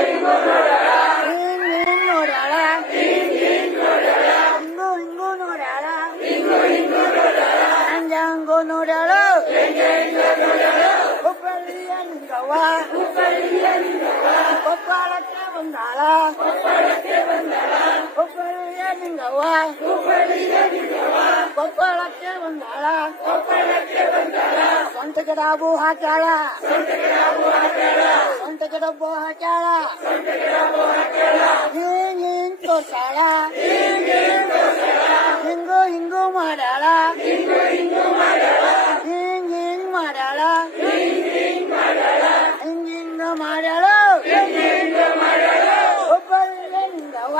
ಹಿಂಗ್ ನೋಡ್ಯಾಳ ಹಿಂಗು ನೋಡ್ಯಾಳ ಹಂಗಂಗು ನೋಡ್ಯಾಳ ಹುಬ್ಬಳ್ಳಿಯ ನಿಂಗವ್ವ ಕೊಪ್ಪಳಕ್ಕೆ ಬಂದಾಳ ಹುಬ್ಬಳ್ಳಿಯ ನಿಂಗವ್ವ ಕೊಪ್ಪಳಕ್ಕೆ ಬಂದಾಳ ಸ್ವಂತಕ್ಕೆ ಡಾಬು ಹಾಕ್ಯಾಳ ಸ್ವಂತಕ್ಕೆ ಡಬ್ಬು ಹಾಕ್ಯಾಳ ಹಿಂಗ್ ತೋರ್ಸಾಳ ಹಿಂಗು ಮಾಡ್ಯಾಳ ಹಿಂಗ್ ಮಾಡ್ಯಾಳ ಹಿಂಗ ಮಾಡ್ಯಾಳ ಹುಬ್ಬಳ್ಳಿಯ ನಿಂಗವ್ವ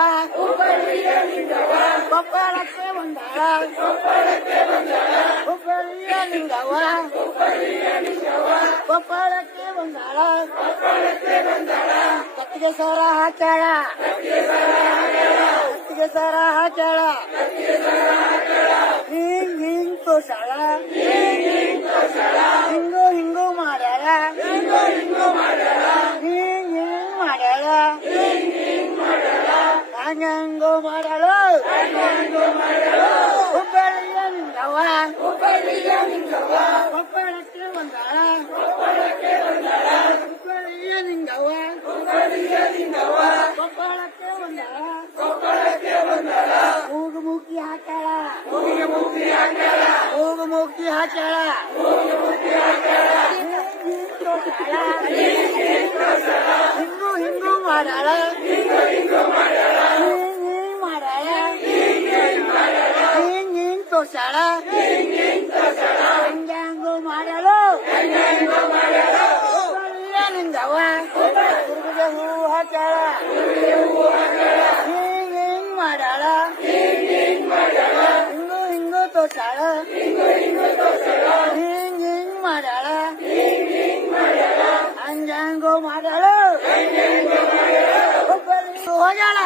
ಕೊಪ್ಪಳಕ್ಕೆ ಬಂದಾಳ ಹುಬ್ಬಳ್ಳಿಯ ನಿಂಗವ್ವ ಕೊಪ್ಪಳಕ್ಕೆ ಬಂದಾಳ ಕತ್ತಿಗೆ ಸರ ಹಾಕ್ಯಾಳ ಕತ್ತಿಗೆ ಸರ ಹಾಕ್ಯಾಳ ಹಿಂಗ್ ತೋರ್ಸಾಳ ಹಿಂಗು ಮಾಡ್ಯಾಳ ಹಿಂಗ್ ಮಾಡ್ಯಾಳ ಹಂಗಂಗು ಮಾಡ್ಯಾಳ ಹುಬ್ಬಳ್ಳಿಯ ನಿಂಗವ್ವ ಕೊಪ್ಪಳಕ್ಕೆ ಬಂದಾಳ ಹುಬ್ಬಳ್ಳಿಯ ನಿಂಗವ್ವ ಕೊಪ್ಪಳಕ್ಕೆ ಬಂದಾಳ ಮೂಗುಮುಖಿ ಹಾಕ್ಯಾಳ ಮೂಗುಮುಖಿ ಹಾಕ್ಯಾಳ ಹಿಂಗು ಮಾಡ್ಯಾಳ ಹಿಂಗ್ ತೋರ್ಸಾಳ ಹಂಗಂಗು ಮಾಡ್ಯಾಳ ಹುಬ್ಬಳ್ಳಿಯ ನಿಂಗವ್ವ ಹುಡುಗಗೆ ಹೂ ಹಾಕ್ಯಾಳ ಹಿಂಗ್ ಮಾಡ್ಯಾಳ ಹಿಂಗು ತೋರ್ಸಾಳ ಹಿಂಗ್ ಮಾಡ್ಯಾಳ ಹಂಗಂಗು ಮಾಡ್ಯಾಳ ಹುಬ್ಬಳ್ಳಿ ಹೋಗ್ಯಾಳ